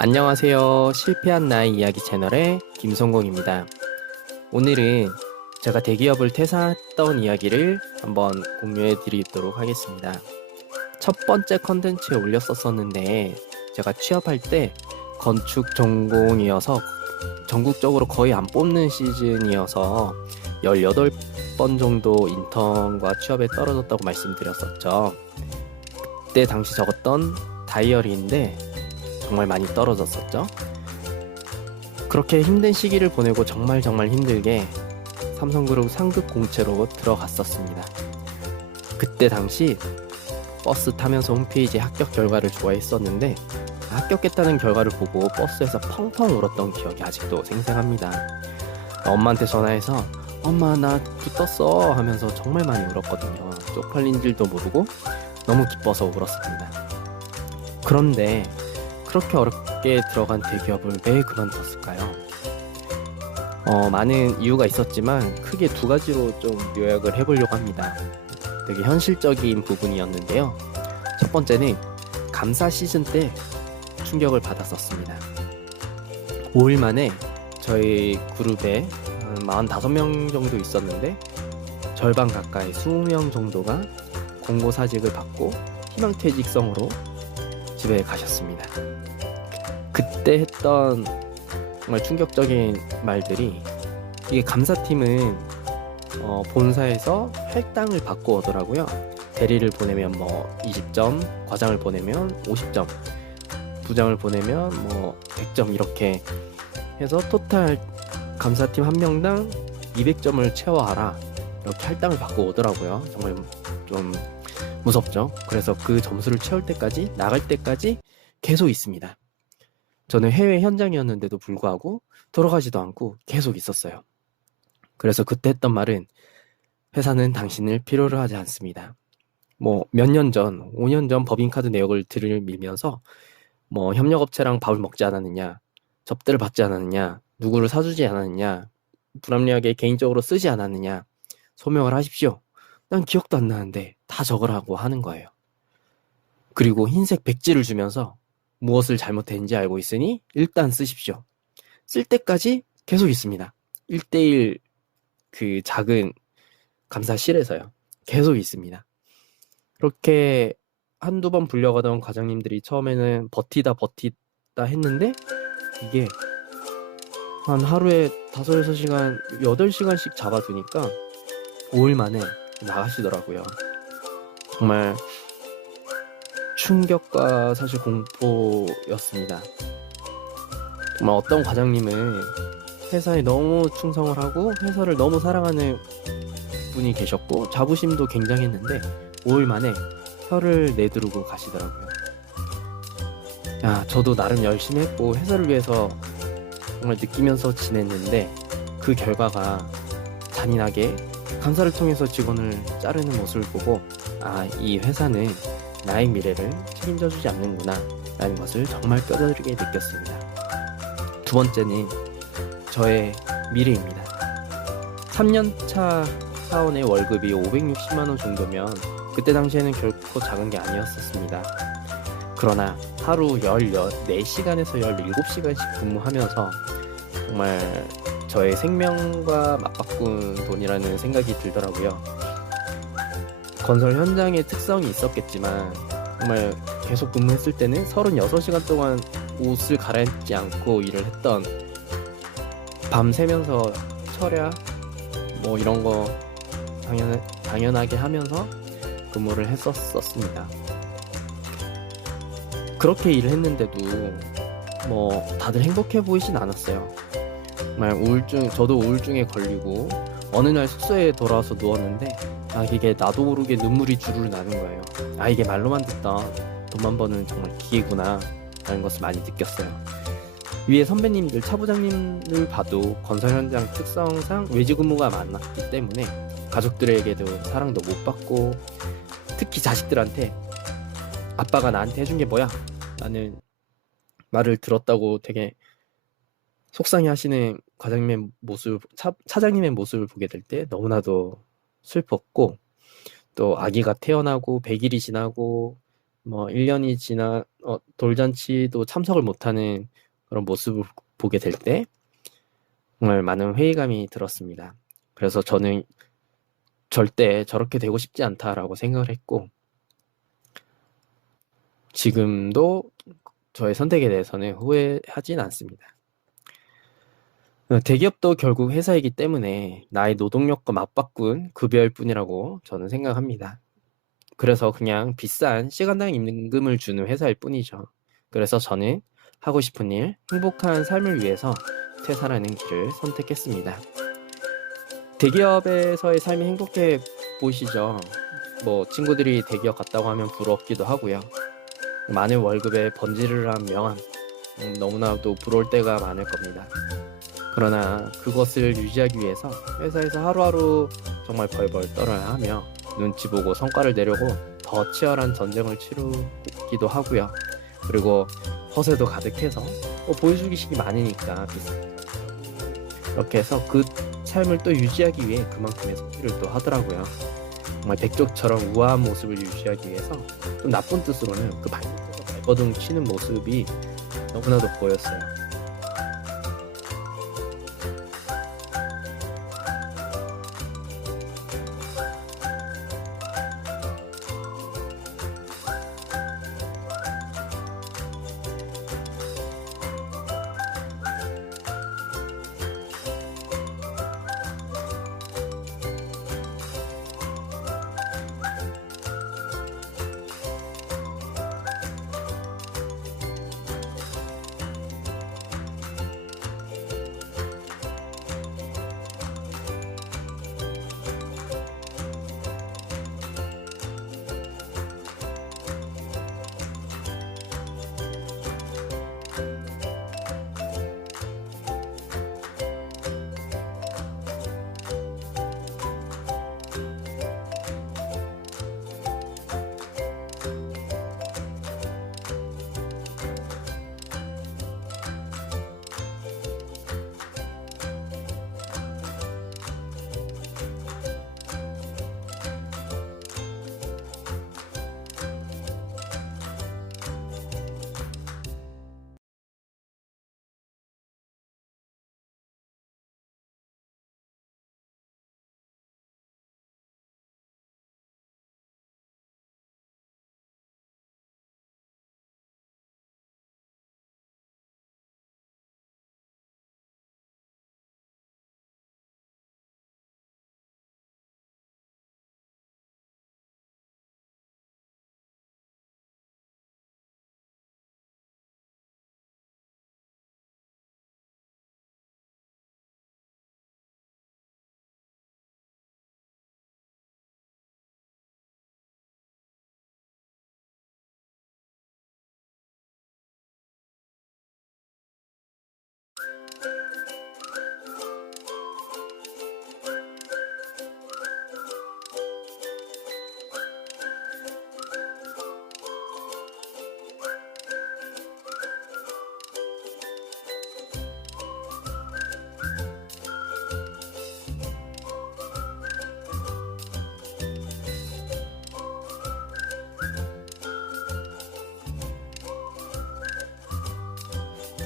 안녕하세요. 실패한 나의 이야기 채널의 김성공입니다. 오늘은 제가 대기업을 퇴사했던 이야기를 한번 공유해 드리도록 하겠습니다. 첫 번째 컨텐츠에 올렸었는데 제가 취업할 때 건축 전공이어서 전국적으로 거의 안 뽑는 시즌이어서 18번 정도 인턴과 취업에 떨어졌다고 말씀드렸었죠. 그때 당시 적었던 다이어리인데 정말 많이 떨어졌었죠. 그렇게 힘든 시기를 보내고 정말 힘들게 삼성그룹 상급 공채로 들어갔었습니다. 그때 당시 버스 타면서 홈페이지에 합격 결과를 좋아했었는데 합격했다는 결과를 보고 버스에서 펑펑 울었던 기억이 아직도 생생합니다. 엄마한테 전화해서 엄마 나 붙었어 하면서 정말 많이 울었거든요. 쪽팔린 줄도 모르고 너무 기뻐서 울었습니다. 그런데 그렇게 어렵게 들어간 대기업을 왜 그만뒀을까요? 많은 이유가 있었지만 크게 두 가지로 좀 요약을 해보려고 합니다. 되게 현실적인 부분이었는데요. 첫 번째는 감사 시즌 때 충격을 받았었습니다. 5일 만에 저희 그룹에 한 45명 정도 있었는데 절반 가까이 20명 정도가 공고사직을 받고 희망퇴직성으로 집에 가셨습니다. 그때 했던 정말 충격적인 말들이 이게 감사팀은 본사에서 할당을 받고 오더라고요. 대리를 보내면 뭐 20점, 과장을 보내면 50점, 부장을 보내면 뭐 100점 이렇게 해서 토탈 감사팀 한 명당 200점을 채워하라 이렇게 할당을 받고 오더라고요. 정말 좀 무섭죠. 그래서 그 점수를 채울 때까지 나갈 때까지 계속 있습니다. 저는 해외 현장이었는데도 불구하고 돌아가지도 않고 계속 있었어요. 그래서 그때 했던 말은 회사는 당신을 필요로 하지 않습니다. 뭐 몇 년 전, 5년 전 법인카드 내역을 들밀면서 뭐 협력업체랑 밥을 먹지 않았느냐, 접대를 받지 않았느냐, 누구를 사주지 않았느냐, 불합리하게 개인적으로 쓰지 않았느냐, 소명을 하십시오. 난 기억도 안 나는데 다 적으라고 하는 거예요. 그리고 흰색 백지를 주면서 무엇을 잘못했는지 알고 있으니 일단 쓰십시오. 쓸 때까지 계속 있습니다. 1대1 그 작은 감사실에서요. 계속 있습니다. 그렇게 한두 번 불려가던 과장님들이 처음에는 버티다 했는데 이게 한 하루에 5-6시간, 8시간씩 잡아두니까 5일 만에 나가시더라고요. 정말 충격과 사실 공포였습니다. 정말 어떤 과장님은 회사에 너무 충성을 하고 회사를 너무 사랑하는 분이 계셨고 자부심도 굉장했는데 5일 만에 혀를 내두르고 가시더라고요. 저도 나름 열심히 했고 회사를 위해서 정말 느끼면서 지냈는데 그 결과가 잔인하게 감사를 통해서 직원을 자르는 모습을 보고 이 회사는 나의 미래를 책임져주지 않는구나 라는 것을 정말 뼈저리게 느꼈습니다. 두 번째는 저의 미래입니다. 3년차 사원의 월급이 560만원 정도면 그때 당시에는 결코 작은 게 아니었었습니다. 그러나 하루 14시간에서 17시간씩 근무하면서 정말 저의 생명과 맞바꾼 돈이라는 생각이 들더라고요. 건설 현장의 특성이 있었겠지만 정말 계속 근무했을 때는 36시간 동안 옷을 갈아입지 않고 일을 했던, 밤 새면서 철야 뭐 이런 거 당연하게 하면서 근무를 했었습니다. 그렇게 일을 했는데도 뭐 다들 행복해 보이진 않았어요. 정말 저도 우울증에 걸리고 어느 날 숙소에 돌아와서 누웠는데 이게 나도 모르게 눈물이 주르르 나는 거예요. 이게 말로만 듣던 돈만 버는 정말 기계구나 라는 것을 많이 느꼈어요. 위에 선배님들, 차부장님을 봐도 건설 현장 특성상 외주 근무가 많았기 때문에 가족들에게도 사랑도 못 받고, 특히 자식들한테 아빠가 나한테 해준 게 뭐야? 라는 말을 들었다고 되게 속상해 하시는 과장님의 모습, 차장님의 모습을 보게 될 때 너무나도 슬펐고, 또 아기가 태어나고 100일이 지나고 뭐 1년이 지나 돌잔치도 참석을 못하는 그런 모습을 보게 될 때 정말 많은 회의감이 들었습니다. 그래서 저는 절대 저렇게 되고 싶지 않다라고 생각을 했고, 지금도 저의 선택에 대해서는 후회하진 않습니다. 대기업도 결국 회사이기 때문에 나의 노동력과 맞바꾼 급여일 뿐이라고 저는 생각합니다. 그래서 그냥 비싼 시간당 임금을 주는 회사일 뿐이죠. 그래서 저는 하고 싶은 일, 행복한 삶을 위해서 퇴사라는 길을 선택했습니다. 대기업에서의 삶이 행복해 보이시죠? 뭐 친구들이 대기업 갔다고 하면 부럽기도 하고요. 많은 월급에 번지르르한 명함, 너무나도 부러울 때가 많을 겁니다. 그러나 그것을 유지하기 위해서 회사에서 하루하루 정말 벌벌 떨어야 하며 눈치 보고 성과를 내려고 더 치열한 전쟁을 치르기도 하고요. 그리고 허세도 가득해서 보여주기식이 많으니까 이렇게 해서 그 삶을 또 유지하기 위해 그만큼의 소비를 또 하더라고요. 정말 백조처럼 우아한 모습을 유지하기 위해서 좀 나쁜 뜻으로는 그 발밑에서 발버둥 치는 모습이 너무나도 보였어요.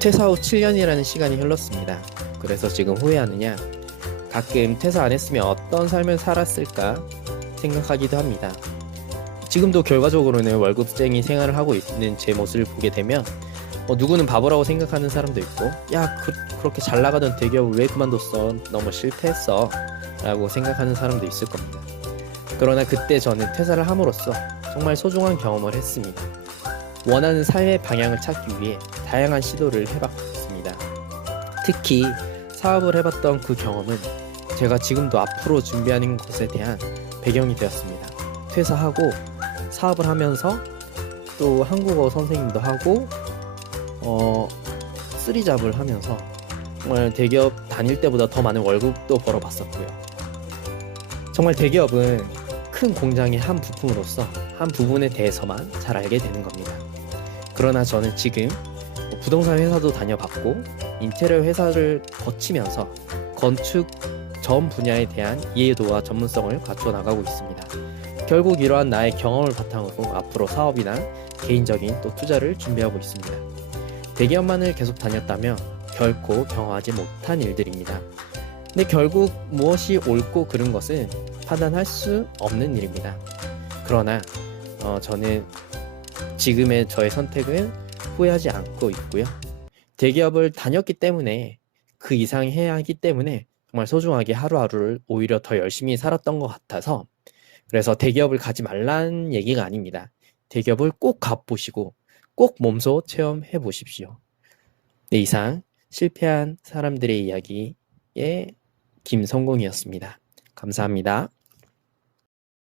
퇴사 후 7년이라는 시간이 흘렀습니다. 그래서 지금 후회하느냐? 가끔 퇴사 안 했으면 어떤 삶을 살았을까 생각하기도 합니다. 지금도 결과적으로는 월급쟁이 생활을 하고 있는 제 모습을 보게 되면 누구는 바보라고 생각하는 사람도 있고, 야, 그렇게 잘 나가던 대기업을 왜 그만뒀어? 너무 실패했어 라고 생각하는 사람도 있을 겁니다. 그러나 그때 저는 퇴사를 함으로써 정말 소중한 경험을 했습니다. 원하는 삶의 방향을 찾기 위해 다양한 시도를 해봤습니다. 특히 사업을 해봤던 그 경험은 제가 지금도 앞으로 준비하는 것에 대한 배경이 되었습니다. 퇴사하고 사업을 하면서 또 한국어 선생님도 하고 쓰리잡을 하면서 정말 대기업 다닐 때보다 더 많은 월급도 벌어봤었고요. 정말 대기업은 큰 공장의 한 부품으로서 한 부분에 대해서만 잘 알게 되는 겁니다. 그러나 저는 지금 부동산 회사도 다녀봤고 인테리어 회사를 거치면서 건축 전 분야에 대한 이해도와 전문성을 갖춰 나가고 있습니다. 결국 이러한 나의 경험을 바탕으로 앞으로 사업이나 개인적인 또 투자를 준비하고 있습니다. 대기업만을 계속 다녔다면 결코 경험하지 못한 일들입니다. 근데 결국 무엇이 옳고 그른 것은 판단할 수 없는 일입니다. 그러나 저는 지금의 저의 선택은 후회하지 않고 있고요. 대기업을 다녔기 때문에 그 이상 해야 하기 때문에 정말 소중하게 하루하루를 오히려 더 열심히 살았던 것 같아서, 그래서 대기업을 가지 말라는 얘기가 아닙니다. 대기업을 꼭 가보시고 꼭 몸소 체험해 보십시오. 네, 이상 실패한 사람들의 이야기의 김성공이었습니다. 감사합니다.